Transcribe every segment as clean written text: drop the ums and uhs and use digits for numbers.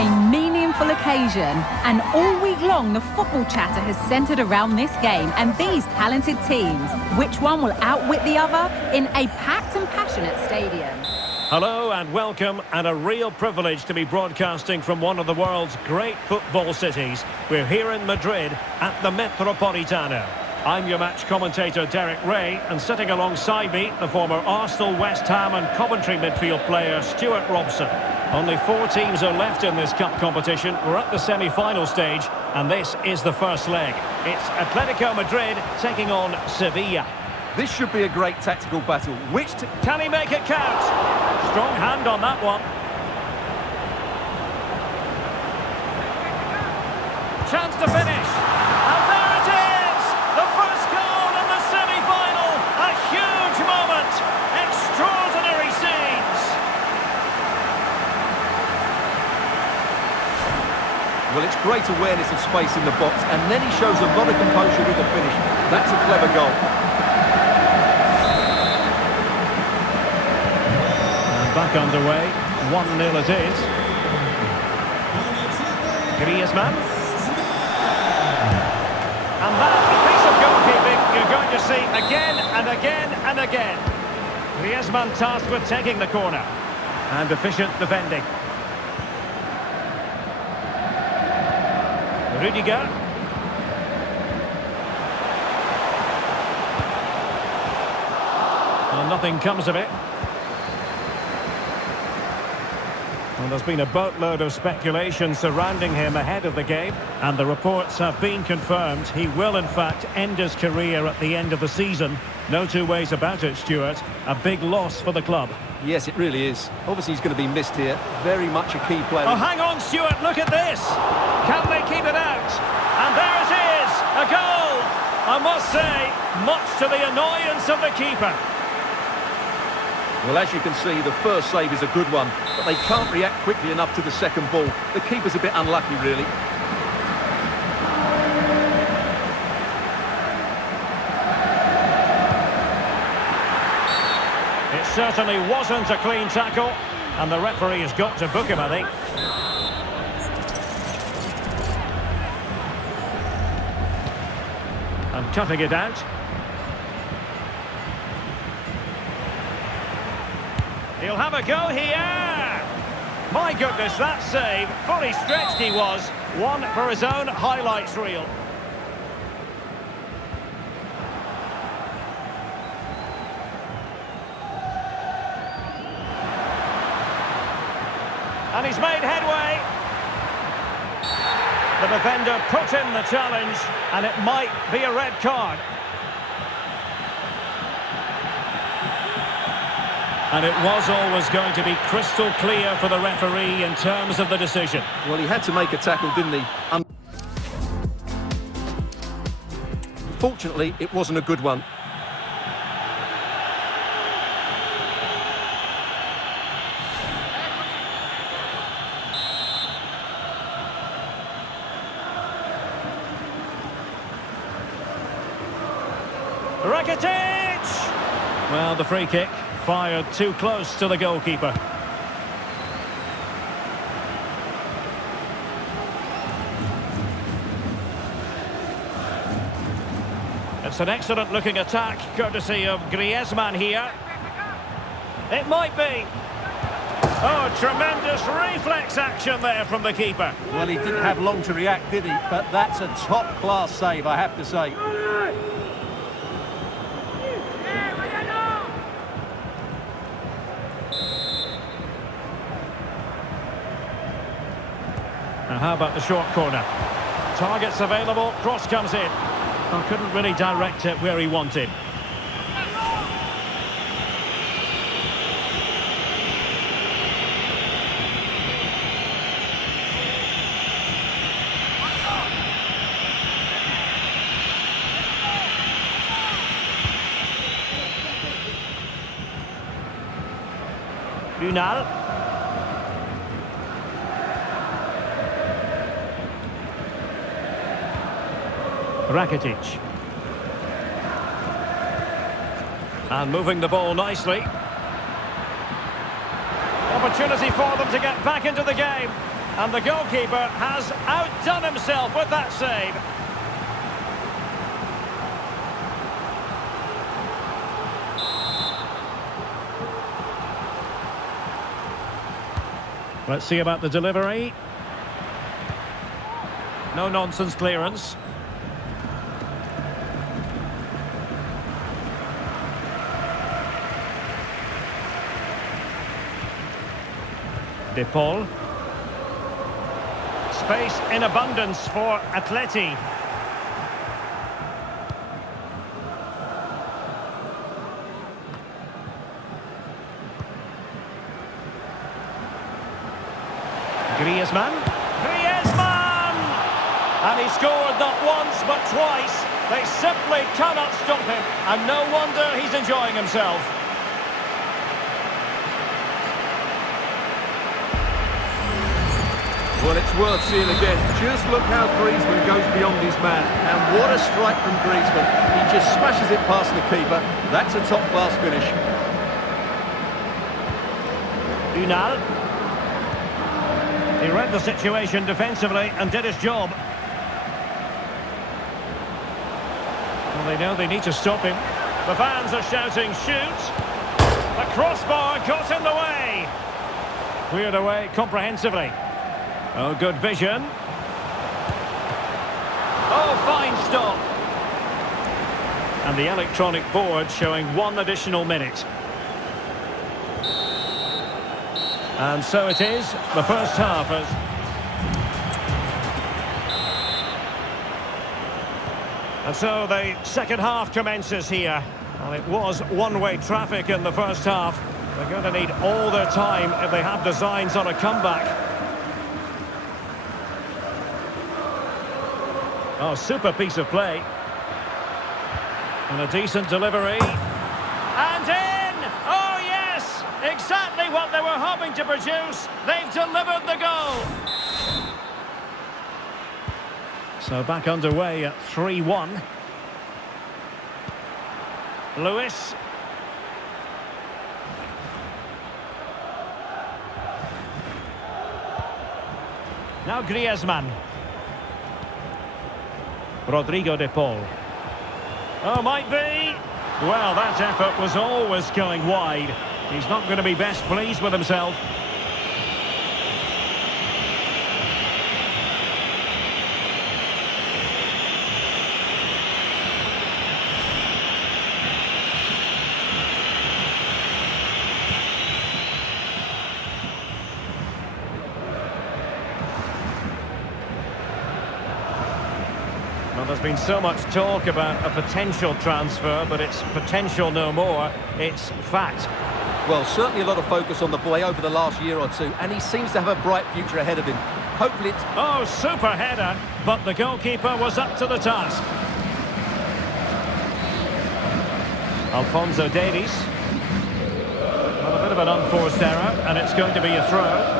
A meaningful occasion, and all week long the football chatter has centred around this game and these talented teams. Which one will outwit the other in a packed and passionate stadium? Hello and welcome, and a real privilege to be broadcasting from one of the world's great football cities. We're here in Madrid at the Metropolitano. I'm your match commentator Derek Ray, and sitting alongside me, the former Arsenal, West Ham and Coventry midfield player Stuart Robson. Only 4 teams are left in this cup competition. We're at the semi-final stage, and this is the first leg. It's Atletico Madrid taking on Sevilla. This should be a great tactical battle. Can he make it count? Strong hand on that one. Chance to finish. And there it is! The first goal in the semi-final. A huge moment. Extraordinary scenes. Well, it's great awareness of space in the box, and then he shows a lot of composure with the finish. That's a clever goal. Back underway, 1-0 it is. Griezmann. And that, a piece of goalkeeping you're going to see again and again and again. Griezmann tasked with taking the corner. And efficient defending. Rudiger. Well, nothing comes of it. Well, there's been a boatload of speculation surrounding him ahead of the game, and the reports have been confirmed. He will, in fact, end his career at the end of the season. No two ways about it, Stuart. A big loss for the club. Yes, it really is. Obviously, he's going to be missed here. Very much a key player. Oh, hang on, Stuart, look at this! Can they keep it out? And there it is! A goal! I must say, much to the annoyance of the keeper. Well, as you can see, the first save is a good one, but they can't react quickly enough to the second ball. The keeper's a bit unlucky, really. It certainly wasn't a clean tackle, and the referee has got to book him, I think. And cutting it out. He'll have a go here! My goodness, that save, fully stretched he was. One for his own highlights reel. And he's made headway. The defender put in the challenge, and it might be a red card. And it was always going to be crystal clear for the referee in terms of the decision. Well, he had to make a tackle, didn't he? Fortunately, it wasn't a good one. Rakitic! Well, the free kick fired too close to the goalkeeper. It's an excellent looking attack, courtesy of Griezmann here. It might be. Oh, tremendous reflex action there from the keeper. Well, he didn't have long to react, did he? But that's a top-class save, I have to say. Now, how about the short corner? Targets available, cross comes in. Oh, couldn't really direct it where he wanted. Unal. Rakitic. And moving the ball nicely. Opportunity for them to get back into the game. And the goalkeeper has outdone himself with that save. Let's see about the delivery. No nonsense clearance. De Paul. Space in abundance for Atleti. Griezmann. Griezmann! And he scored not once but twice. They simply cannot stop him. And no wonder he's enjoying himself. Well, it's worth seeing again. Just look how Griezmann goes beyond his man. And what a strike from Griezmann. He just smashes it past the keeper. That's a top-class finish. Unal. He read the situation defensively and did his job. Well, they know they need to stop him. The fans are shouting, shoot! The crossbar got in the way. Cleared away comprehensively. Oh, good vision. Oh, fine stop. And the electronic board showing 1 additional minute. And so it is, the first half is... And so the second half commences here. Well, it was one-way traffic in the first half. They're going to need all their time if they have designs on a comeback. Oh, super piece of play. And a decent delivery. And in! Oh, yes! Exactly what they were hoping to produce. They've delivered the goal. So back underway at 3-1. Lewis. Now Griezmann. Rodrigo de Paul. Oh, might be. Well, that effort was always going wide. He's not going to be best pleased with himself. Well, there's been so much talk about a potential transfer, but it's potential no more. It's fact. Well, certainly a lot of focus on the boy over the last year or two, and he seems to have a bright future ahead of him. Hopefully it's... Oh, super header, but the goalkeeper was up to the task. Alphonso Davies. Well, a bit of an unforced error, and it's going to be a throw.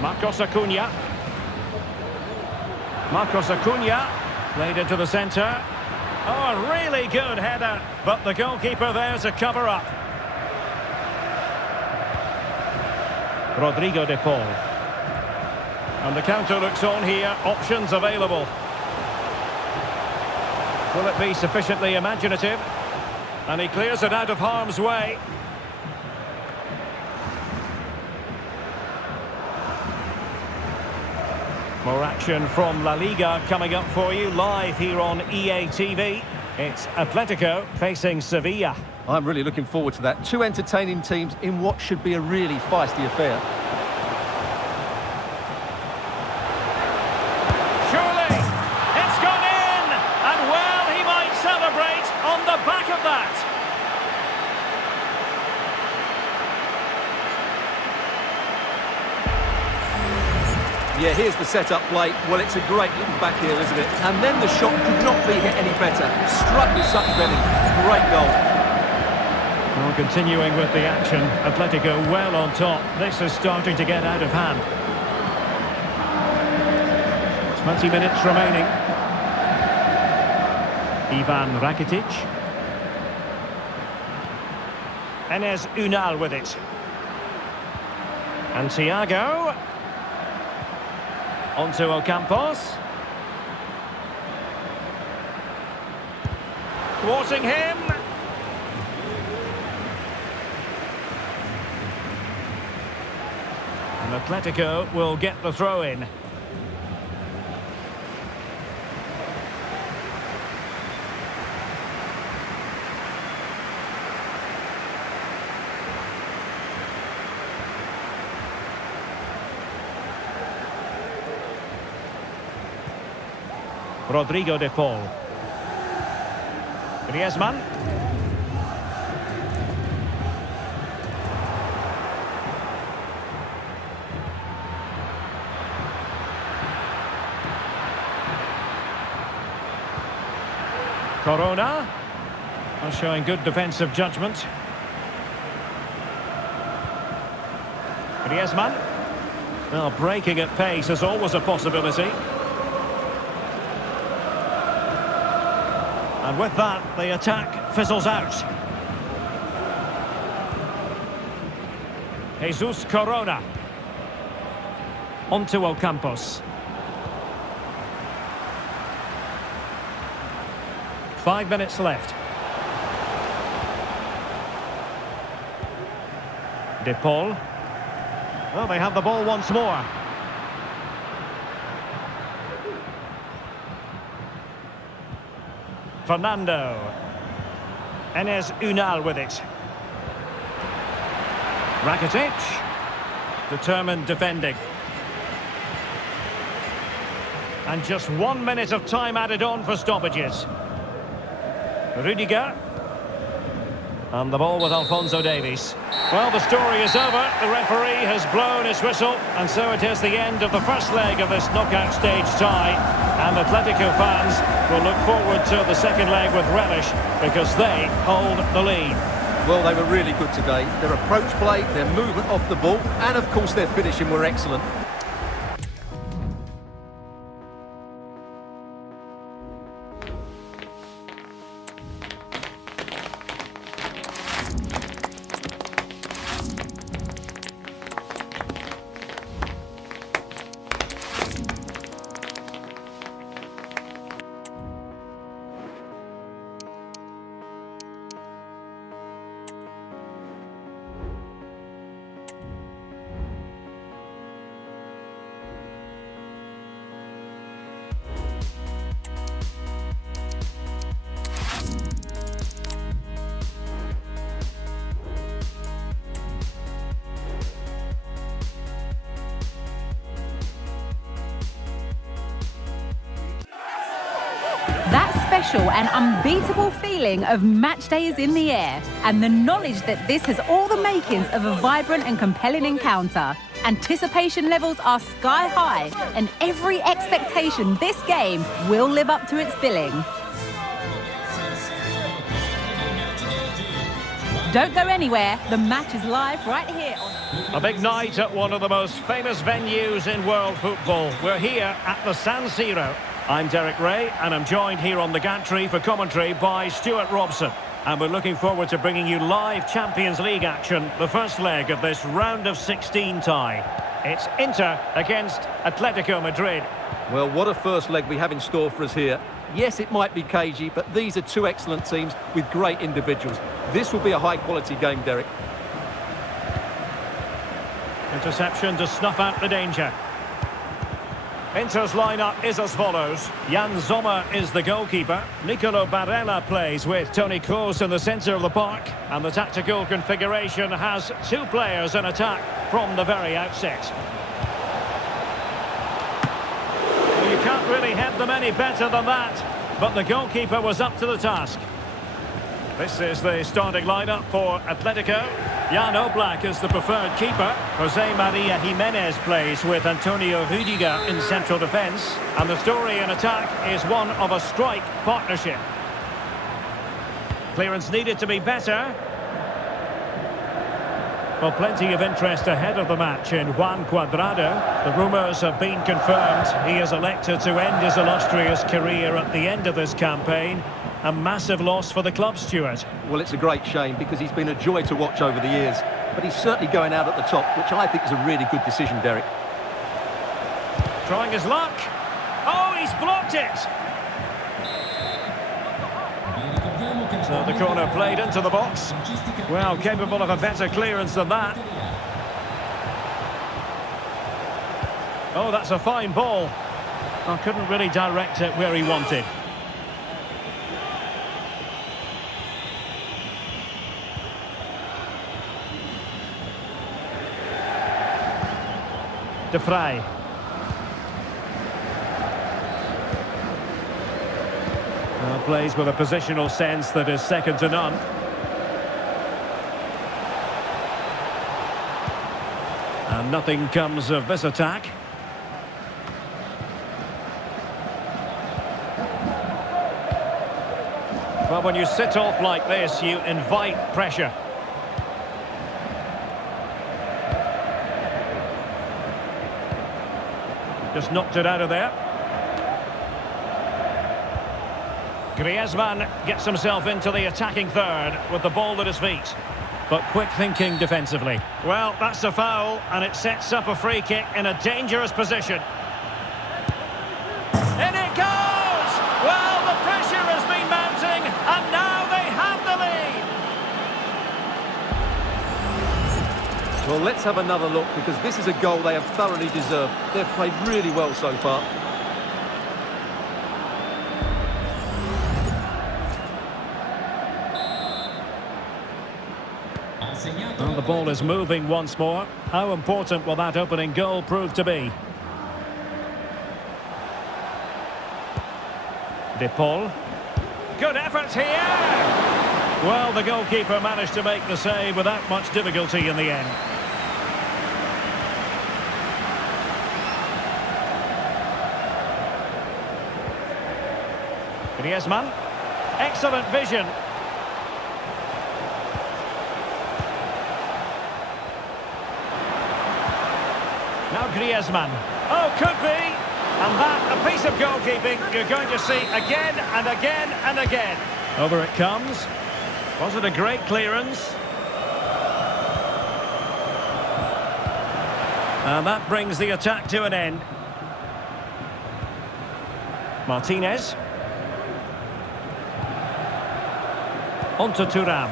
Marcos Acuna. Marcos Acuna played into the centre. Oh, a really good header, but the goalkeeper there to cover up. Rodrigo de Paul. And the counter looks on here, options available. Will it be sufficiently imaginative? And he clears it out of harm's way. More action from La Liga coming up for you live here on EA TV. It's Atletico facing Sevilla. I'm really looking forward to that. Two entertaining teams in what should be a really feisty affair. Surely, it's gone in! And well, he might celebrate on the back of that. Yeah, here's the set-up play. Well, it's a great little back here, isn't it? And then the shot could not be hit any better. Struck with such venom. Great goal. Well, continuing with the action, Atletico well on top. This is starting to get out of hand. 20 minutes remaining. Ivan Rakitic. Enes Unal with it. And Thiago. Onto Ocampos. Thwarting him. And Atletico will get the throw in. Rodrigo de Paul. Griezmann. Corona. Showing good defensive judgment. Griezmann. Well, breaking at pace is always a possibility. And with that, the attack fizzles out. Jesus Corona. Onto Ocampos. 5 minutes left. De Paul. Well, they have the ball once more. Fernando. Enes Unal with it. Rakitic. Determined defending. And just 1 minute of time added on for stoppages. Rudiger. And the ball with Alphonso Davies. Well, the story is over. The referee has blown his whistle. And so it is the end of the first leg of this knockout stage tie. And Atletico fans will look forward to the second leg with relish because they hold the lead. Well, they were really good today. Their approach play, their movement off the ball, and of course their finishing were excellent. That special and unbeatable feeling of match day is in the air, and the knowledge that this has all the makings of a vibrant and compelling encounter. Anticipation levels are sky high, and every expectation this game will live up to its billing. Don't go anywhere, the match is live right here. A big night at one of the most famous venues in world football. We're here at the San Siro. I'm Derek Ray, and I'm joined here on the gantry for commentary by Stuart Robson. And we're looking forward to bringing you live Champions League action, the first leg of this round of 16 tie. It's Inter against Atletico Madrid. Well, what a first leg we have in store for us here. Yes, it might be cagey, but these are two excellent teams with great individuals. This will be a high-quality game, Derek. Interception to snuff out the danger. Inter's lineup is as follows. Jan Sommer is the goalkeeper. Nicolo Barella plays with Toni Kroos in the centre of the park. And the tactical configuration has two players in attack from the very outset. Well, you can't really head them any better than that. But the goalkeeper was up to the task. This is the starting lineup for Atletico. Jan Oblak is the preferred keeper. Jose Maria Jimenez plays with Antonio Rudiger in central defence. And the story in attack is one of a strike partnership. Clearance needed to be better. Well, plenty of interest ahead of the match in Juan Cuadrado. The rumours have been confirmed. He has elected to end his illustrious career at the end of this campaign. A massive loss for the club, Stuart. Well, it's a great shame because he's been a joy to watch over the years. But he's certainly going out at the top, which I think is a really good decision, Derek. Trying his luck. Oh, he's blocked it. So the corner played into the box. Well, capable of a better clearance than that. Oh, that's a fine ball. I couldn't really direct it where he wanted. De Vrij. Well, plays with a positional sense that is second to none. And nothing comes of this attack. Well, when you sit off like this, you invite pressure. Just knocked it out of there. Griezmann gets himself into the attacking third with the ball at his feet. But quick thinking defensively. Well, that's a foul, and it sets up a free kick in a dangerous position. In it goes! Well, the pressure has been mounting, and now they have the lead. Well, let's have another look because this is a goal they have thoroughly deserved. They've played really well so far. Well, the ball is moving once more. How important will that opening goal prove to be? De Paul. Good effort here! Well, the goalkeeper managed to make the save without much difficulty in the end. Griezmann. Excellent vision. Now Griezmann. Oh, could be. And that, a piece of goalkeeping you're going to see again and again and again. Over it comes. Was it a great clearance? And that brings the attack to an end. Martinez. On to Thuram.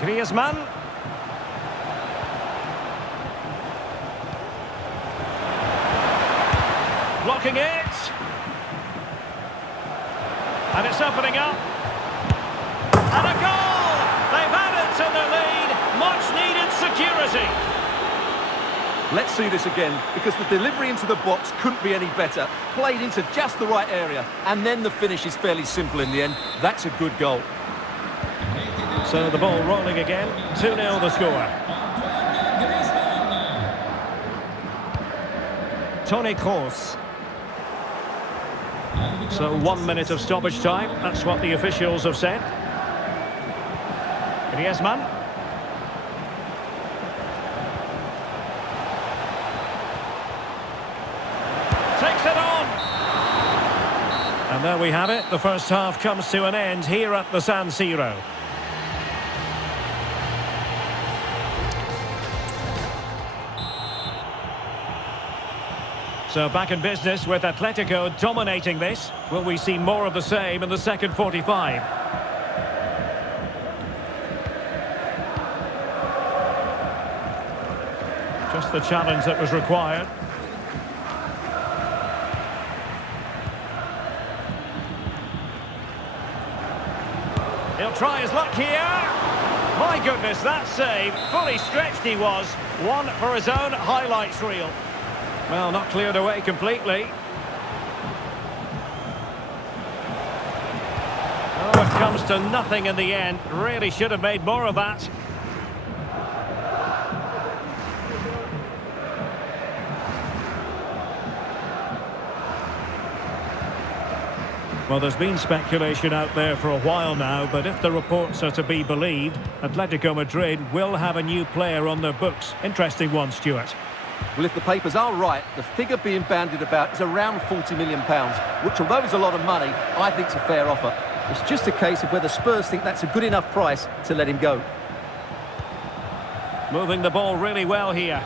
Griezmann. Blocking it. And it's opening up. And a goal! They've added to the lead. Much needed security. Let's see this again because the delivery into the box couldn't be any better. Played into just the right area. And then the finish is fairly simple in the end. That's a good goal. So the ball rolling again. 2-0 the score. Toni Kroos. So 1 minute of stoppage time. That's what the officials have said. Griezmann. Takes it on. And there we have it. The first half comes to an end here at the San Siro. So back in business with Atletico dominating this. Will we see more of the same in the second 45? Just the challenge that was required. He'll try his luck here. My goodness, that save. Fully stretched he was. One for his own highlights reel. Well, not cleared away completely. Oh, it comes to nothing in the end. Really should have made more of that. Well, there's been speculation out there for a while now, but if the reports are to be believed, Atletico Madrid will have a new player on their books. Interesting one, Stuart. Well, if the papers are right, the figure being bandied about is around £40 million, which, although is a lot of money, I think it's a fair offer. It's just a case of whether Spurs think that's a good enough price to let him go. Moving the ball really well here.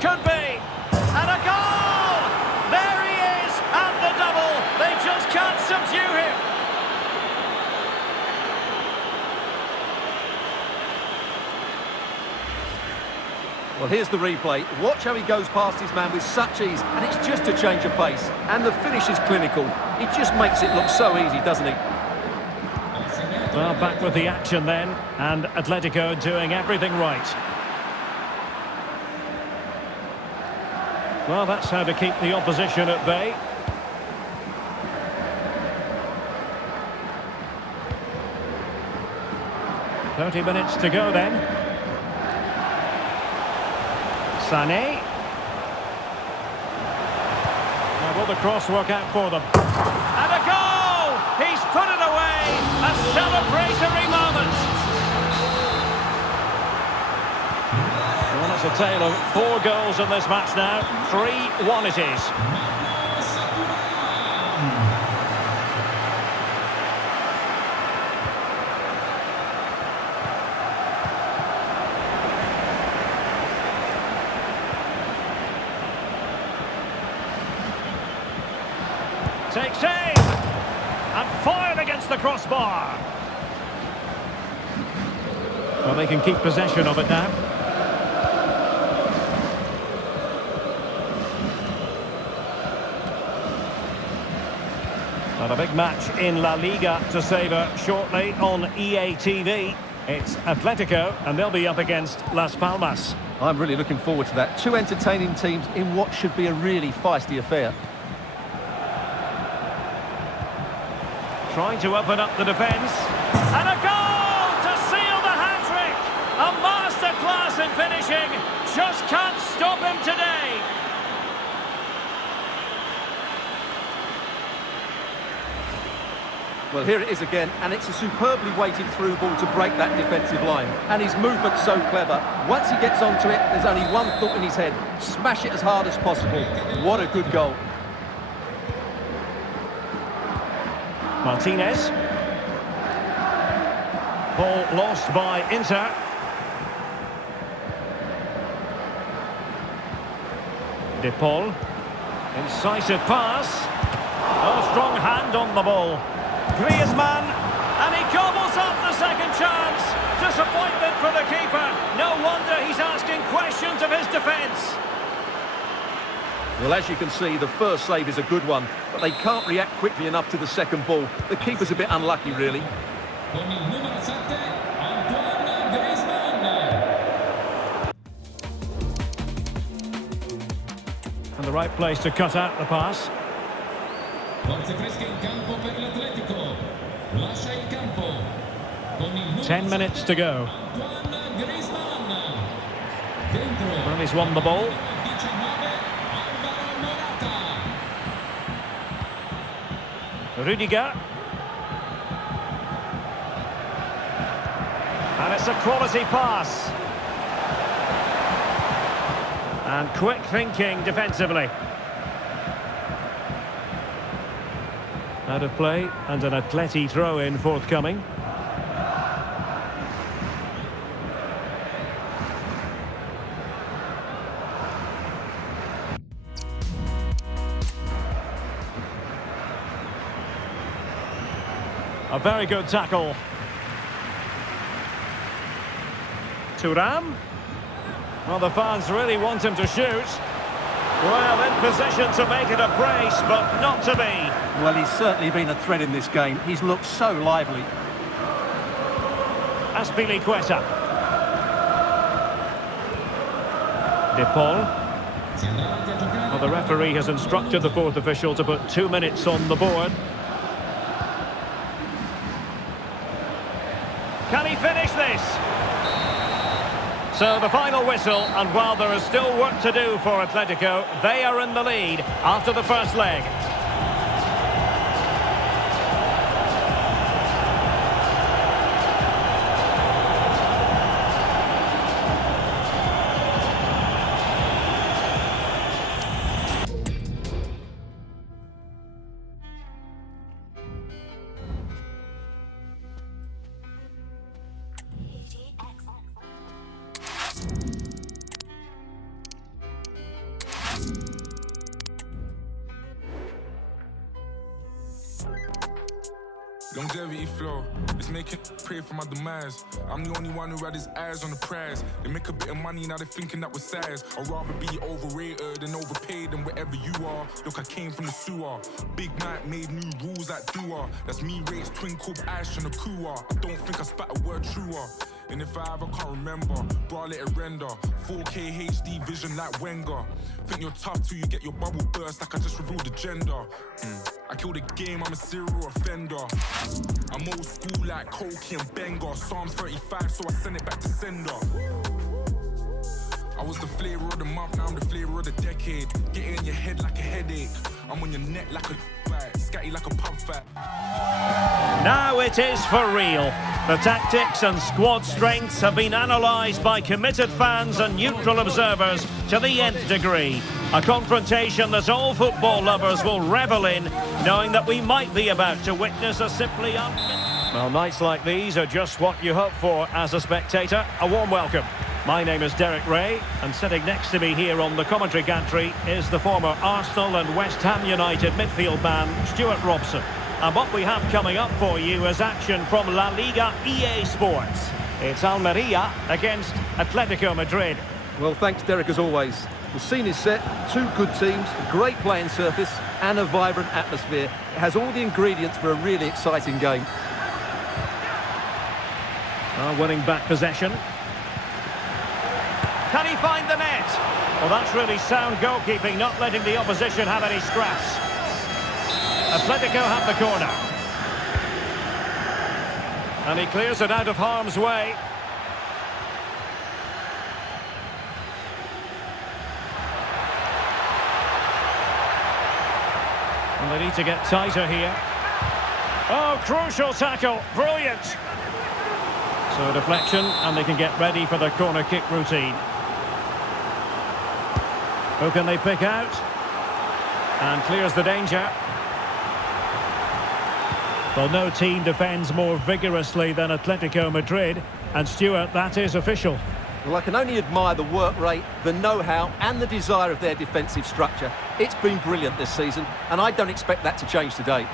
Could be! And a goal! There he is! And the double! They just can't subdue him! Well, here's the replay. Watch how he goes past his man with such ease, and it's just a change of pace. And the finish is clinical. He just makes it look so easy, doesn't he? Well, back with the action then, and Atletico doing everything right. Well, that's how to keep the opposition at bay. "30 minutes to go then. Sané. Now will the cross work out for them? And a goal! He's put it away! A celebratory moment! Well, it's a tale of 4 goals in this match now. 3-1 it is. Takes aim! And fired against the crossbar! Well, they can keep possession of it now. And a big match in La Liga to savour shortly on EA TV. It's Atletico, and they'll be up against Las Palmas. I'm really looking forward to that. 2 entertaining teams in what should be a really feisty affair. Trying to open up the defence. And a goal to seal the hat-trick! A masterclass in finishing. Just can't stop him today. Well, here it is again, and it's a superbly weighted through ball to break that defensive line. And his movement's so clever. Once he gets onto it, there's only one thought in his head. Smash it as hard as possible. What a good goal. Martinez. Ball lost by Inter. De Paul. Incisive pass. Oh, strong hand on the ball. Griezmann. And he gobbles up the second chance. Disappointment for the keeper. No wonder he's asking questions of his defence. Well, as you can see, the first save is a good one, but they can't react quickly enough to the second ball. The keeper's a bit unlucky, really. And the right place to cut out the pass. 10 minutes to go. Well, he's won the ball. Rudiger. And it's a quality pass. And quick thinking defensively. Out of play, and an Atleti throw-in forthcoming. A very good tackle. Thuram. Well, the fans really want him to shoot. Well, in position to make it a brace, but not to be. Well, he's certainly been a threat in this game. He's looked so lively. Azpilicueta. De Paul. Well, the referee has instructed the fourth official to put 2 minutes on the board. Can he finish this? So the final whistle, and while there is still work to do for Atletico, they are in the lead after the first leg. Longevity flow, it's making pray for my demise. I'm the only one who had his eyes on the prize. They make a bit of money, now they're thinking that we're size. I'd rather be overrated than overpaid than wherever you are. Look, I came from the sewer. Big Mike made new rules like Dua. That's me, Rates, Twinkle, Ash, and a Kua. I don't think I spat a word truer. And if I ever can't remember, bro, let it render. 4K HD vision like Wenger. Think you're tough till you get your bubble burst like I just revealed the gender. I kill the game, I'm a serial offender. I'm old school like Koki and Benga. Psalms 35, so I send it back to sender. I was the flavour of the month, now I'm the flavour of the decade. Get in your head like a headache. I'm on your neck like a fight, scatty like a pub fight. Now it is for real. The tactics and squad strengths have been analysed by committed fans and neutral observers to the nth degree. A confrontation that all football lovers will revel in, knowing that we might be about to witness a simply Well, nights like these are just what you hope for as a spectator. A warm welcome. My name is Derek Ray, and sitting next to me here on the commentary gantry is the former Arsenal and West Ham United midfield man, Stuart Robson. And what we have coming up for you is action from La Liga EA Sports. It's Almeria against Atletico Madrid. Well, thanks, Derek, as always. The scene is set, two good teams, a great playing surface and a vibrant atmosphere. It has all the ingredients for a really exciting game. Winning back possession. Can he find the net? Well, that's really sound goalkeeping, not letting the opposition have any scraps. Atletico have the corner. And he clears it out of harm's way. And they need to get tighter here. Oh, crucial tackle. Brilliant. So a deflection, and they can get ready for the corner kick routine. Who can they pick out? And clears the danger. Well, no team defends more vigorously than Atletico Madrid. And Stuart, that is official. Well, I can only admire the work rate, the know-how and the desire of their defensive structure. It's been brilliant this season, and I don't expect that to change today.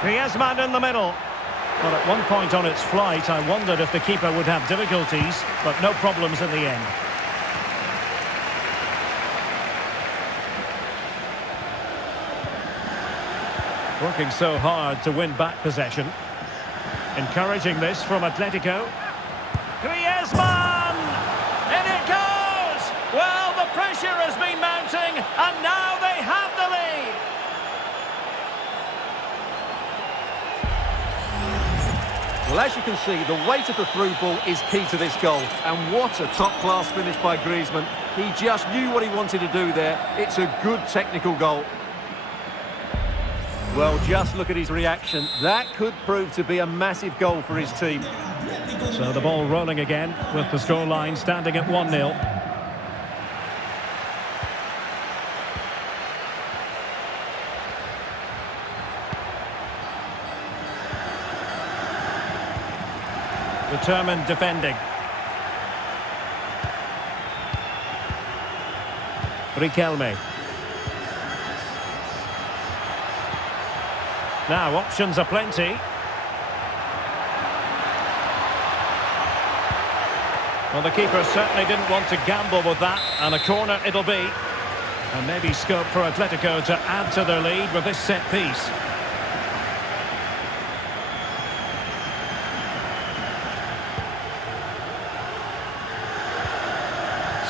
Griezmann in the middle. Well, at one point on its flight, I wondered if the keeper would have difficulties, but no problems in the end. Working so hard to win back possession. Encouraging this from Atletico. Griezmann! In it goes! Well, the pressure has been mounting, and now they have the lead! Well, as you can see, the weight of the through ball is key to this goal. And what a top-class finish by Griezmann. He just knew what he wanted to do there. It's a good technical goal. Well, just look at his reaction. That could prove to be a massive goal for his team. So the ball rolling again, with the scoreline standing at 1-0. Determined defending. Riquelme. Now, options are plenty. Well, the keeper certainly didn't want to gamble with that, and a corner it'll be. And maybe scope for Atletico to add to their lead with this set piece.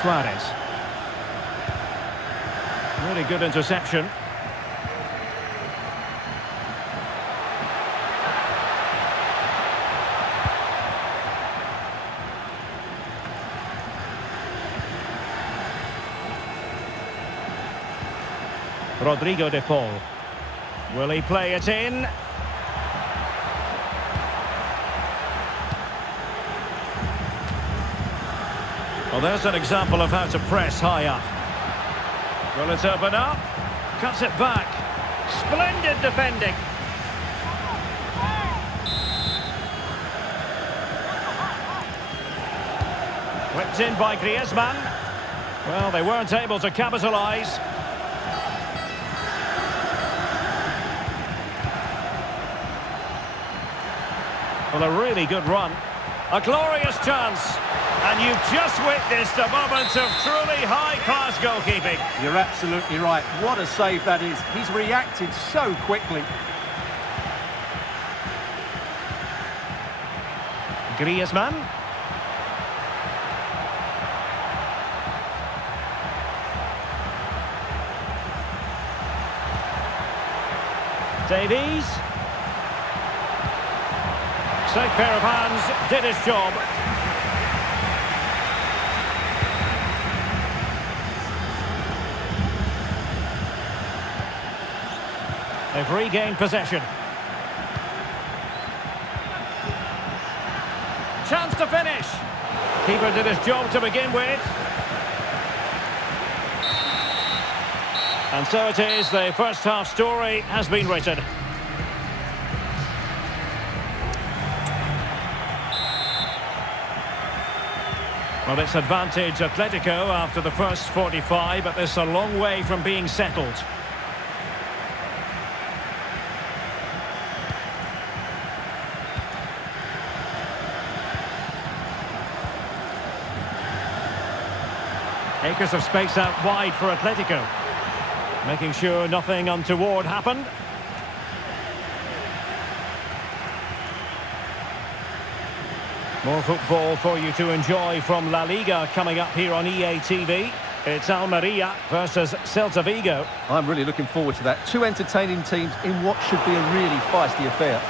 Suarez. Really good interception. Rodrigo de Paul. Will he play it in? Well, there's an example of how to press high up. Will it open up? Cuts it back. Splendid defending. Whipped in by Griezmann. Well, they weren't able to capitalise. Well, a really good run. A glorious chance. And you've just witnessed a moment of truly high-class goalkeeping. You're absolutely right. What a save that is. He's reacted so quickly. Griezmann. Davies. Safe pair of hands, did his job. They've regained possession. Chance to finish. Keeper did his job to begin with. And so it is, the first half story has been written. Well, it's advantage Atletico after the first 45, but this is a long way from being settled. Acres of space out wide for Atletico. Making sure nothing untoward happened. More football for you to enjoy from La Liga coming up here on EA TV. It's Almeria versus Celta Vigo. I'm really looking forward to that. Two entertaining teams in what should be a really feisty affair.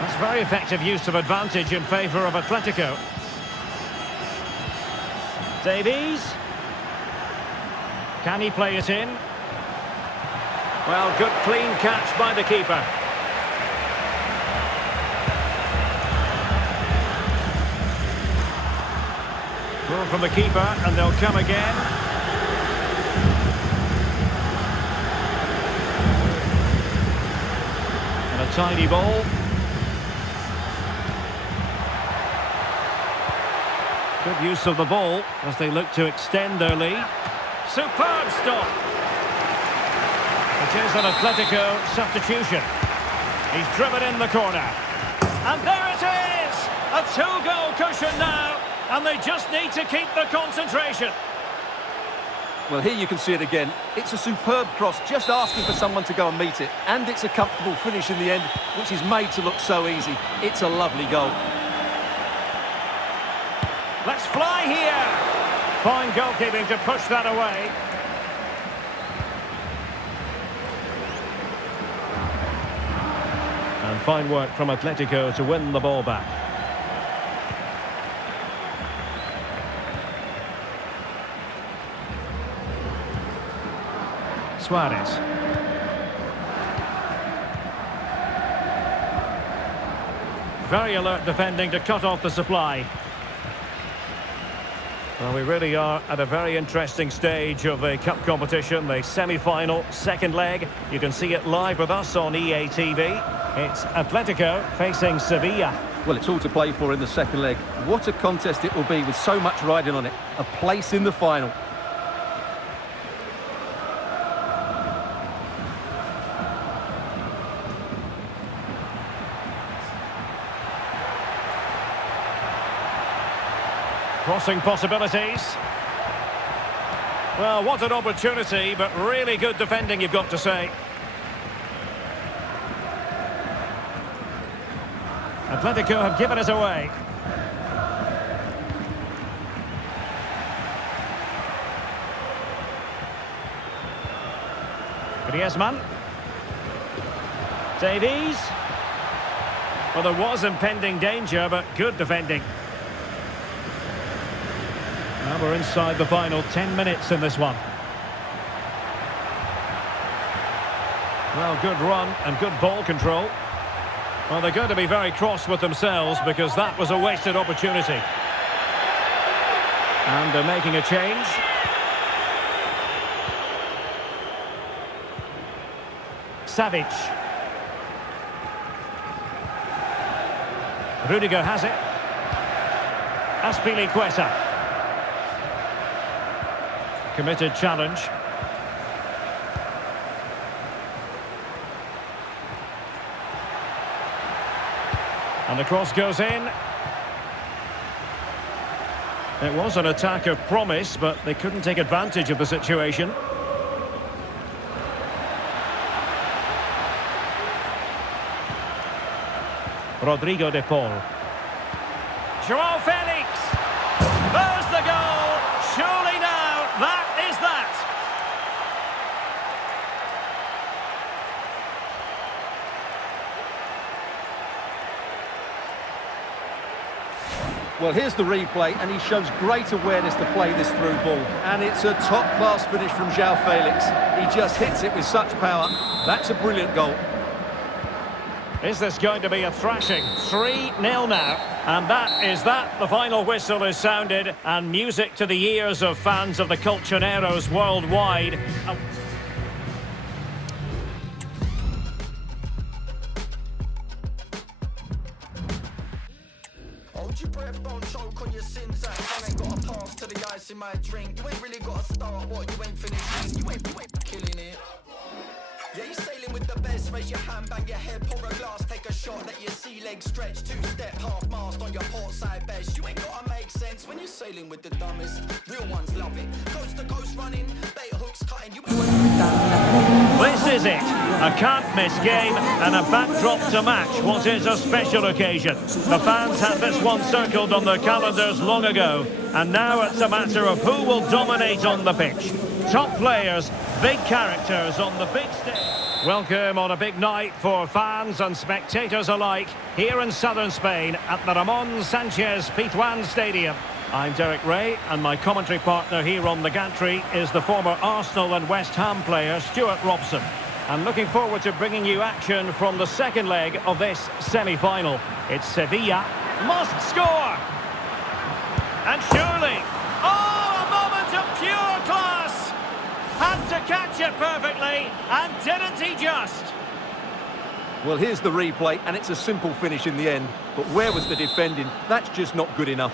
That's very effective use of advantage in favour of Atletico. Davies. Can he play it in? Well, good clean catch by the keeper. Ball from the keeper, and they'll come again. And a tidy ball. Good use of the ball as they look to extend their lead. Superb stop. It is an Atletico substitution. He's driven in the corner. And there it is! A two-goal cushion now. And they just need to keep the concentration. Well, here you can see it again. It's a superb cross, just asking for someone to go and meet it. And it's a comfortable finish in the end, which is made to look so easy. It's a lovely goal. Let's fly here. Fine goalkeeping to push that away. And fine work from Atletico to win the ball back. Suarez. Very alert defending to cut off the supply. Well, we really are at a very interesting stage of the cup competition, the semi-final, second leg. You can see it live with us on EA TV. It's Atletico facing Sevilla. Well, it's all to play for in the second leg. What a contest it will be with so much riding on it. A place in the final. Crossing possibilities. Well, what an opportunity, but really good defending, you've got to say. Atletico have given it away. Griezmann. Davies. Well, there was impending danger, but good defending. Now we're inside the final 10 minutes in this one. Well, good run and good ball control. Well, they're going to be very cross with themselves because that was a wasted opportunity. And they're making a change. Savic. Rudiger has it. Azpilicueta. Committed challenge. And the cross goes in. It was an attack of promise, but they couldn't take advantage of the situation. Rodrigo de Paul. João Felix! There's the goal! Surely now, that is that! Well, here's the replay, and he shows great awareness to play this through ball. And it's a top-class finish from João Felix. He just hits it with such power. That's a brilliant goal. Is this going to be a thrashing? 3-0 now. And that is that. The final whistle is sounded, and music to the ears of fans of the Colchoneros worldwide. Hold your breath, don't choke on your sins. I ain't got a pass to the ice in my drink. You ain't really got a start, what? You ain't finishing. You ain't killing it. Yeah, you're sailing with the best. Raise your hand, bang your head, pour a glass, take a shot, let your sea legs stretch. Two-step, half-mast on your port side best. You ain't gotta make sense when you're sailing with the dumbest. Real ones love it. Coast to coast running, bait hooks cutting. This is it. A can't-miss game and a backdrop to match what is a special occasion. The fans had this one circled on their calendars long ago, and now it's a matter of who will dominate on the pitch. Top players, big characters on the big stage. Welcome on a big night for fans and spectators alike here in southern Spain at the Ramon Sanchez Pizjuan Stadium. I'm Derek Ray, and my commentary partner here on the gantry is the former Arsenal and West Ham player Stuart Robson. I'm looking forward to bringing you action from the second leg of this semi-final. It's Sevilla, must score! And surely, oh, a moment of pure class! Had to catch it perfectly, and didn't he just? Well, here's the replay, and it's a simple finish in the end. But where was the defending? That's just not good enough.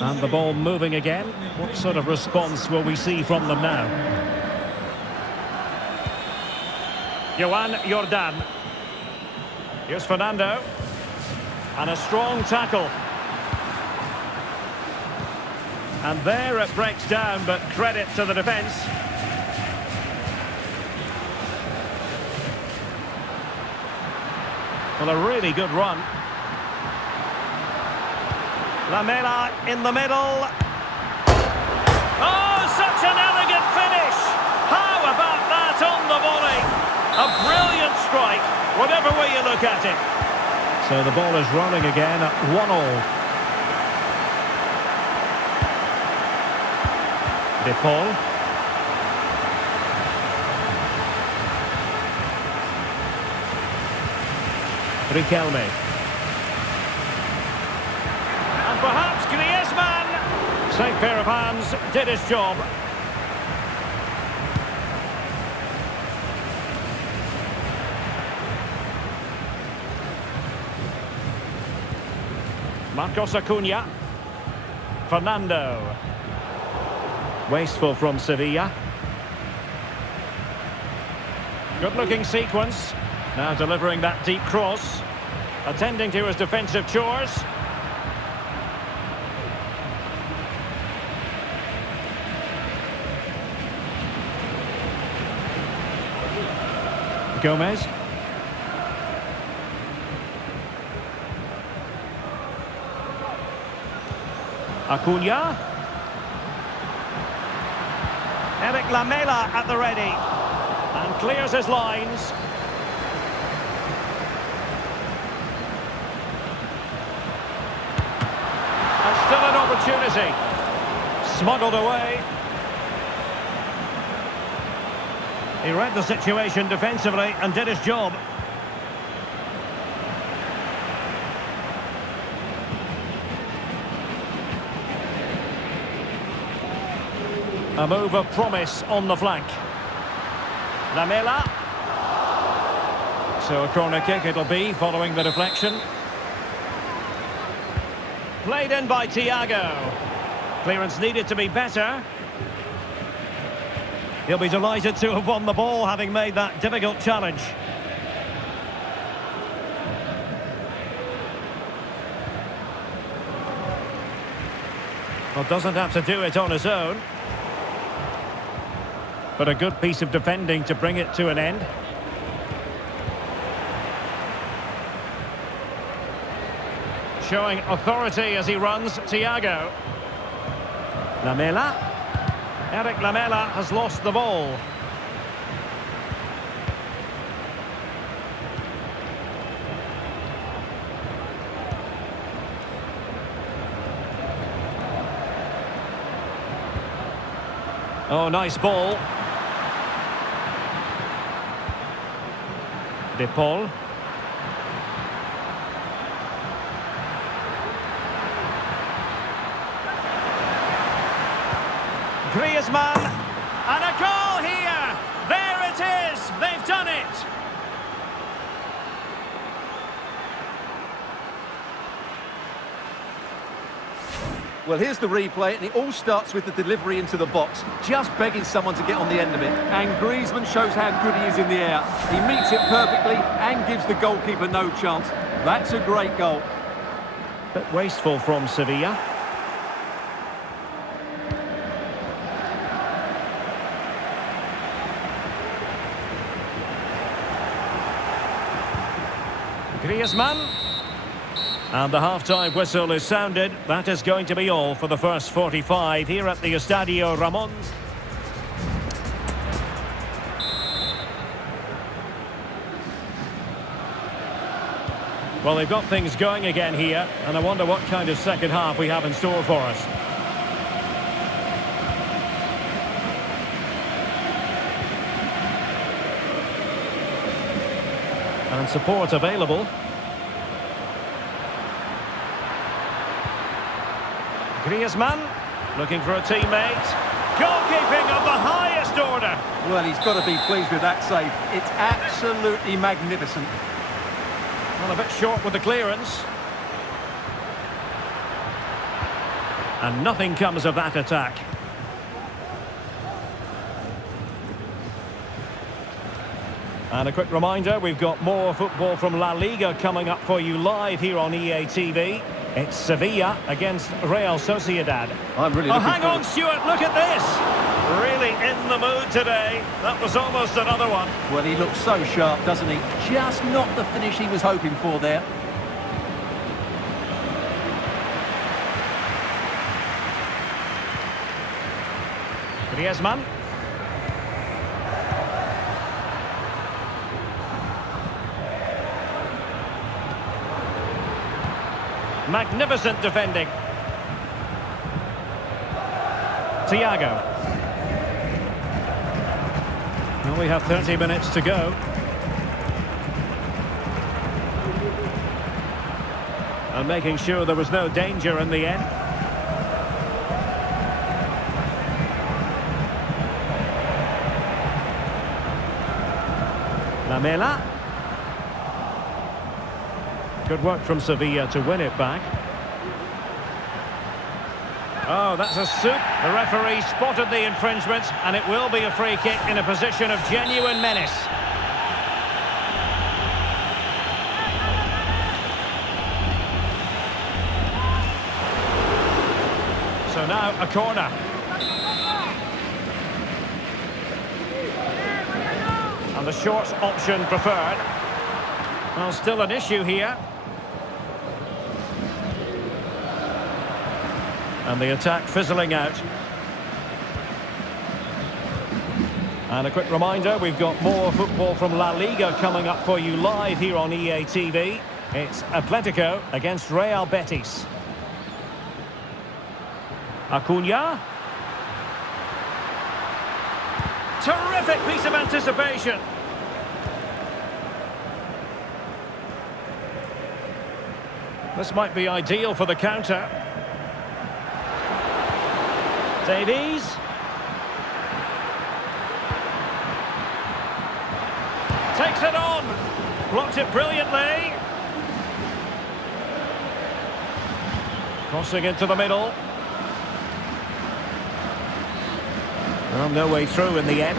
And the ball moving again. What sort of response will we see from them now? Joan Jordan. Here's Fernando. And a strong tackle. And there it breaks down, but credit to the defence. Well, a really good run. Lamela in the middle. Oh, such an elegant finish! How about that on the volley? A brilliant strike, whatever way you look at it. So the ball is rolling again at 1-1. De Paul. Riquelme. And perhaps Griezmann. Safe pair of hands, did his job. Marcos Acuna. Fernando. Wasteful from Sevilla. Good-looking sequence. Now delivering that deep cross. Attending to his defensive chores. Gomez. Acuna. Eric Lamela at the ready. And clears his lines. And still an opportunity. Smuggled away. He read the situation defensively and did his job. A move of promise on the flank. Lamela. So a corner kick it'll be following the deflection. Played in by Thiago. Clearance needed to be better. He'll be delighted to have won the ball, having made that difficult challenge. Well, doesn't have to do it on his own. But a good piece of defending to bring it to an end. Showing authority as he runs, Thiago. Lamela. Eric Lamela has lost the ball. Oh, nice ball. De Paul. Griezmann, and a goal here! There it is! They've done it! Well, here's the replay, and it all starts with the delivery into the box, just begging someone to get on the end of it. And Griezmann shows how good he is in the air. He meets it perfectly and gives the goalkeeper no chance. That's a great goal. Bit wasteful from Sevilla. Griezmann. And the half-time whistle is sounded. That is going to be all for the first 45 here at the Estadio Ramon. Well, they've got things going again here, and I wonder what kind of second half we have in store for us. And support available. Griezmann, looking for a teammate. Goalkeeping of the highest order. Well, he's got to be pleased with that save. It's absolutely magnificent. Well, a bit short with the clearance. And nothing comes of that attack. And a quick reminder, we've got more football from La Liga coming up for you live here on EA TV. It's Sevilla against Real Sociedad. I'm really Oh, looking hang on, Stuart, look at this. Really in the mood today. That was almost another one. Well, he looks so sharp, doesn't he? Just not the finish he was hoping for there. Griezmann. Magnificent defending. Thiago. Well, we have 30 minutes to go. And making sure there was no danger in the end. Lamela. Good work from Sevilla to win it back. Oh, that's a soup. The referee spotted the infringement, and it will be a free kick in a position of genuine menace. So now a corner. And the short option preferred. Well, still an issue here. And the attack fizzling out. And a quick reminder, we've got more football from La Liga coming up for you live here on EA TV. It's Atletico against Real Betis. Acuna. Terrific piece of anticipation. This might be ideal for the counter. Davies. Takes it on. Blocked it brilliantly. Crossing into the middle. Well, no way through in the end.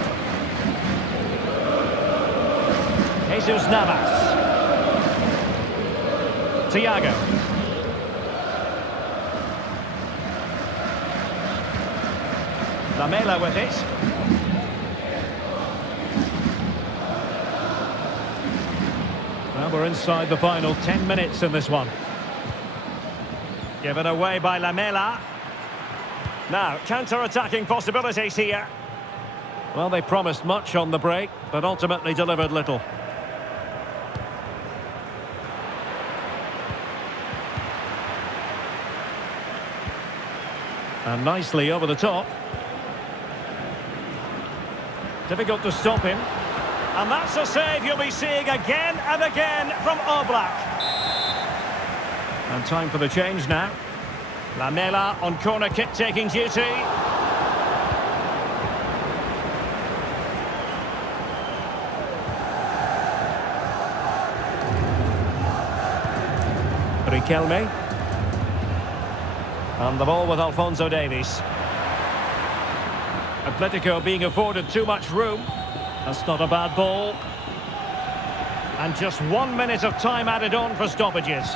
Jesus Navas. Thiago. Lamela with it. Well, we're inside the final 10 minutes in this one. Given away by Lamela. Now, counter-attacking possibilities here. Well, they promised much on the break, but ultimately delivered little. And nicely over the top. Difficult to stop him. And that's a save you'll be seeing again and again from Oblak. And time for the change now. Lamela on corner kick taking duty. Riquelme. And the ball with Alphonso Davies. Atletico being afforded too much room. That's not a bad ball. And just 1 minute of time added on for stoppages.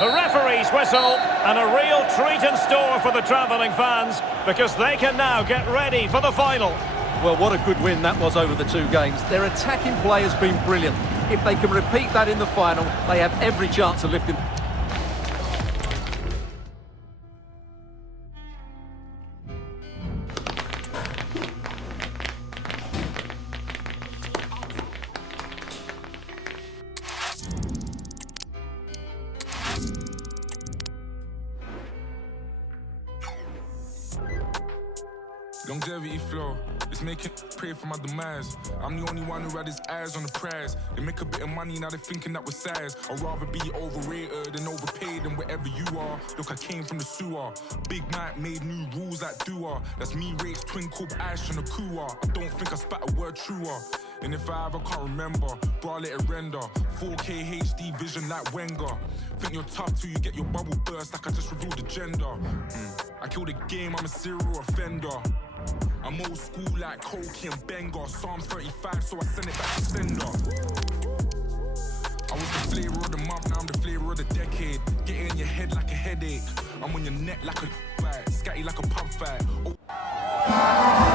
The referee's whistle, and a real treat in store for the travelling fans, because they can now get ready for the final. Well, what a good win that was over the two games. Their attacking play has been brilliant. If they can repeat that in the final, they have every chance of lifting. Longevity flow, it's making pray for my demise. I'm the only one who had his eyes on the prize. They make a bit of money, now they're thinking that we're size. I'd rather be overrated than overpaid than wherever you are. Look, I came from the sewer. Big Mike made new rules like Dua. That's me, Rates, twinkle, ash on the Kua. I don't think I spat a word truer. And if I ever can't remember, bro, I'll let it render. 4K HD vision like Wenger. Think you're tough till you get your bubble burst like I just revealed the gender. I kill the game, I'm a serial offender. I'm old school like Koki and Benga. Psalm 35, so I send it back to sender. I was the flavor of the month, now I'm the flavor of the decade. Get it in your head like a headache. I'm on your neck like a fight, scatty like a pub fight. Oh.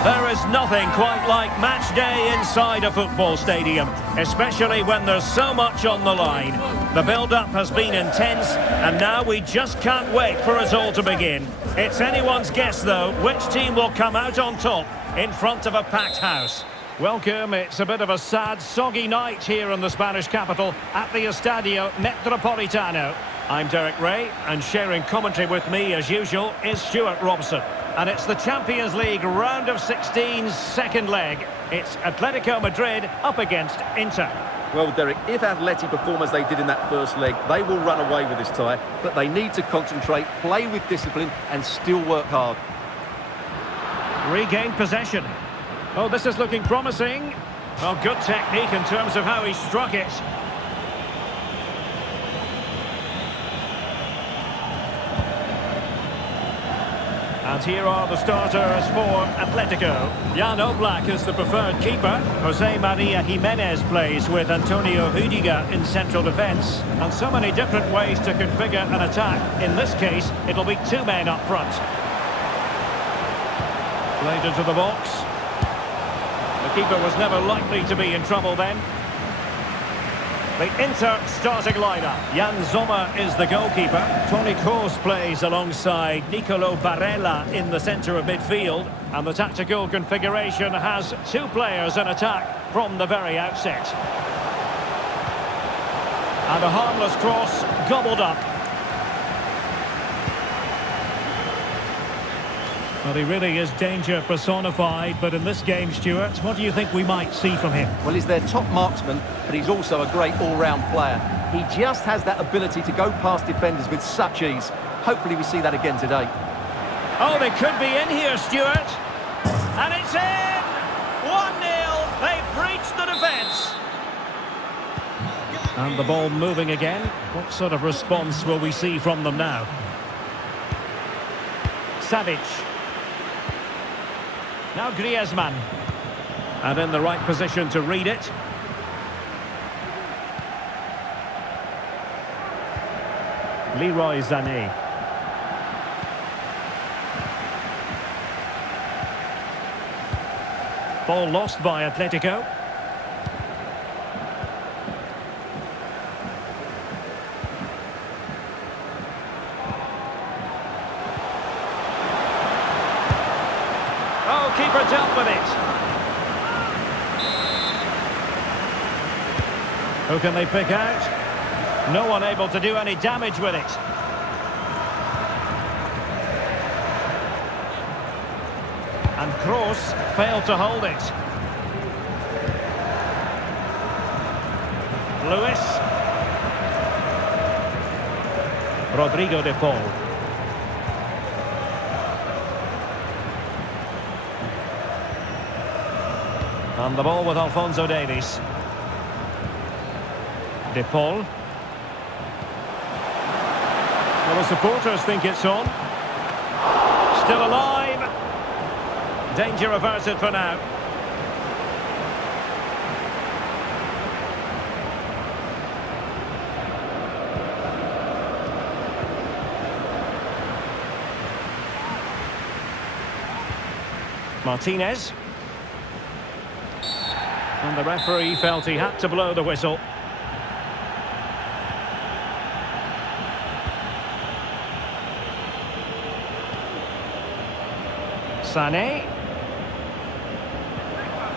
There is nothing quite like match day inside a football stadium, especially when there's so much on the line. The build-up has been intense, and now we just can't wait for it all to begin. It's anyone's guess, though, which team will come out on top in front of a packed house. Welcome, it's a bit of a sad, soggy night here in the Spanish capital at the Estadio Metropolitano. I'm Derek Ray, and sharing commentary with me, as usual, is Stuart Robson. And it's the Champions League round of 16's second leg. It's Atletico Madrid up against Inter. Well, Derek, if Atleti perform as they did in that first leg, they will run away with this tie. But they need to concentrate, play with discipline, and still work hard. Regained possession. Oh, this is looking promising. Oh, good technique in terms of how he struck it. And here are the starters for Atletico. Jan Oblak is the preferred keeper. Jose Maria Jimenez plays with Antonio Rüdiger in central defence. And so many different ways to configure an attack. In this case, it'll be two men up front. Played into the box. The keeper was never likely to be in trouble then. The Inter starting lineup. Jan Sommer is the goalkeeper. Toni Kroos plays alongside Nicolo Barella in the centre of midfield. And the tactical configuration has two players in attack from the very outset. And a harmless cross gobbled up. Well, he really is danger personified, but in this game, Stuart, what do you think we might see from him? Well, he's their top marksman, but he's also a great all-round player. He just has that ability to go past defenders with such ease. Hopefully we see that again today. Oh, they could be in here, Stuart. And it's in! 1-0. They've breached the defence. And the ball moving again. What sort of response will we see from them now? Savic. Now Griezmann. And in the right position to read it. Leroy Sané. Ball lost by Atletico. Oh, keeper dealt with it. Who can they pick out? No one able to do any damage with it. And Kroos failed to hold it. Lewis. Rodrigo de Paul. And the ball with Alphonso Davies. De Paul. Well, the supporters think it's on. Still alive. Danger averted for now. Martinez. And the referee felt he had to blow the whistle. Sané.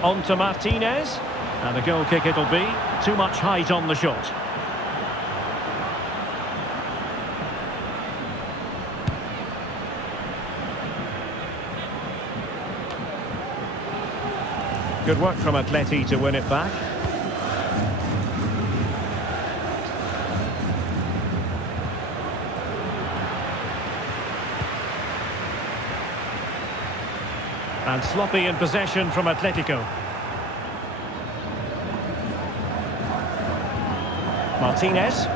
On to Martinez. And a goal kick it'll be. Too much height on the shot. Good work from Atleti to win it back. And sloppy in possession from Atletico. Martinez.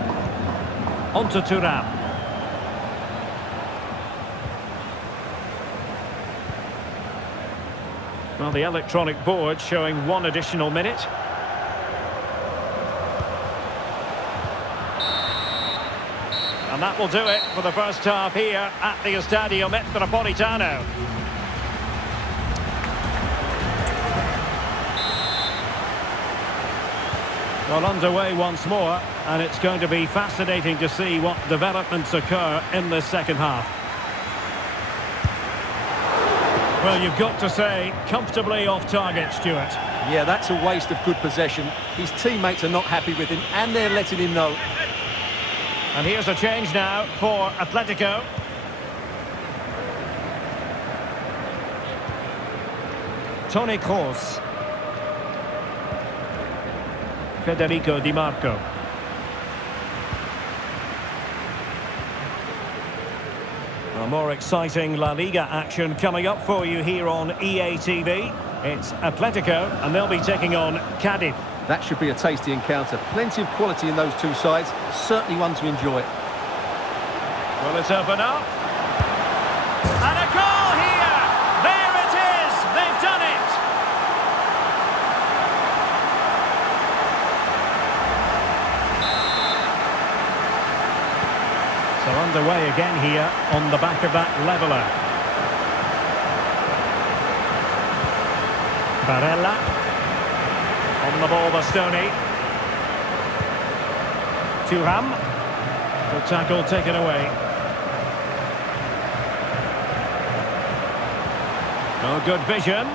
On to Thuram. Well, the electronic board showing 1 additional minute. And that will do it for the first half here at the Estadio Metropolitano. Well, underway once more, and it's going to be fascinating to see what developments occur in the second half. Well, you've got to say, comfortably off target, Stuart. Yeah, that's a waste of good possession. His teammates are not happy with him, and they're letting him know. And here's a change now for Atletico. Toni Kroos. Federico Di Marco. A more exciting La Liga action coming up for you here on EA TV. It's Atletico, and they'll be taking on Cadiz. That should be a tasty encounter. Plenty of quality in those two sides. Certainly one to enjoy. Will it open up? And a goal here! There it is! They've done it! So underway again here on the back of that leveller. Barella. On the ball, Bastoni. Thuram. The tackle taken away. Oh, good vision.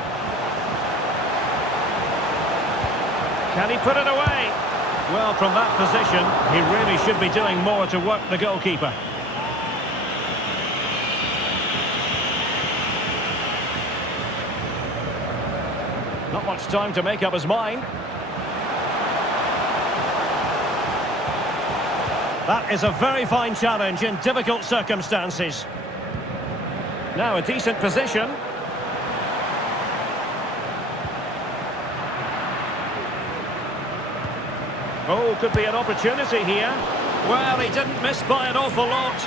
Can he put it away? Well, from that position, he really should be doing more to work the goalkeeper. Not much time to make up his mind. That is a very fine challenge in difficult circumstances. Now a decent position. Oh, could be an opportunity here. Well, he didn't miss by an awful lot.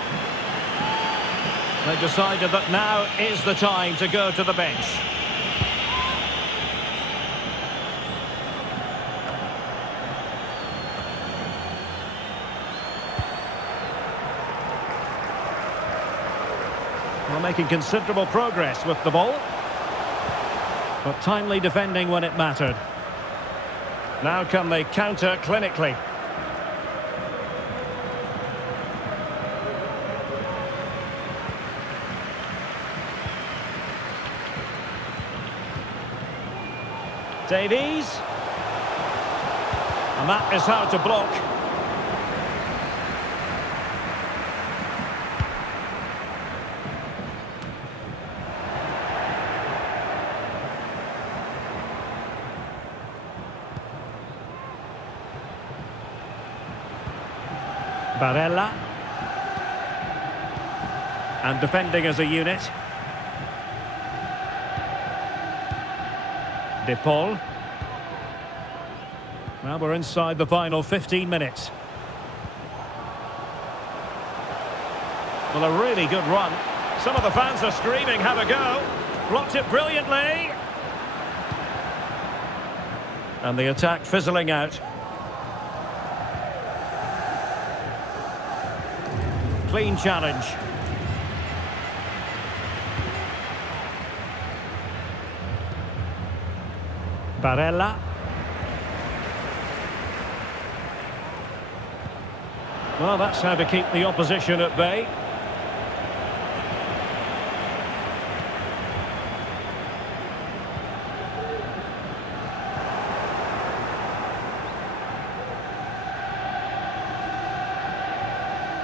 They decided that now is the time to go to the bench. Well, making considerable progress with the ball. But timely defending when it mattered. Now can they counter clinically? Davies. And that is how to block. Barella. And defending as a unit. De Paul. Well, we're inside the final 15 minutes. Well, a really good run. Some of the fans are screaming, have a go. Blocked it brilliantly. And the attack fizzling out. Clean challenge. Barella. Well, that's how to keep the opposition at bay.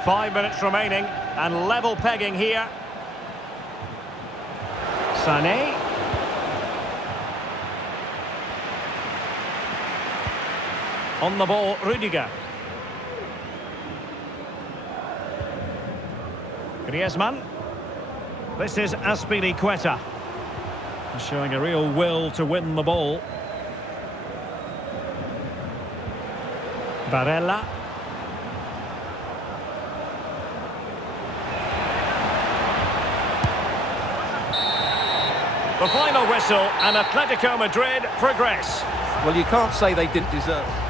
Five minutes remaining and level pegging here. Sané. On the ball, Rudiger. Griezmann. This is Azpilicueta. Showing a real will to win the ball. Barella. The final whistle, and Atletico Madrid progress. Well, you can't say they didn't deserve it.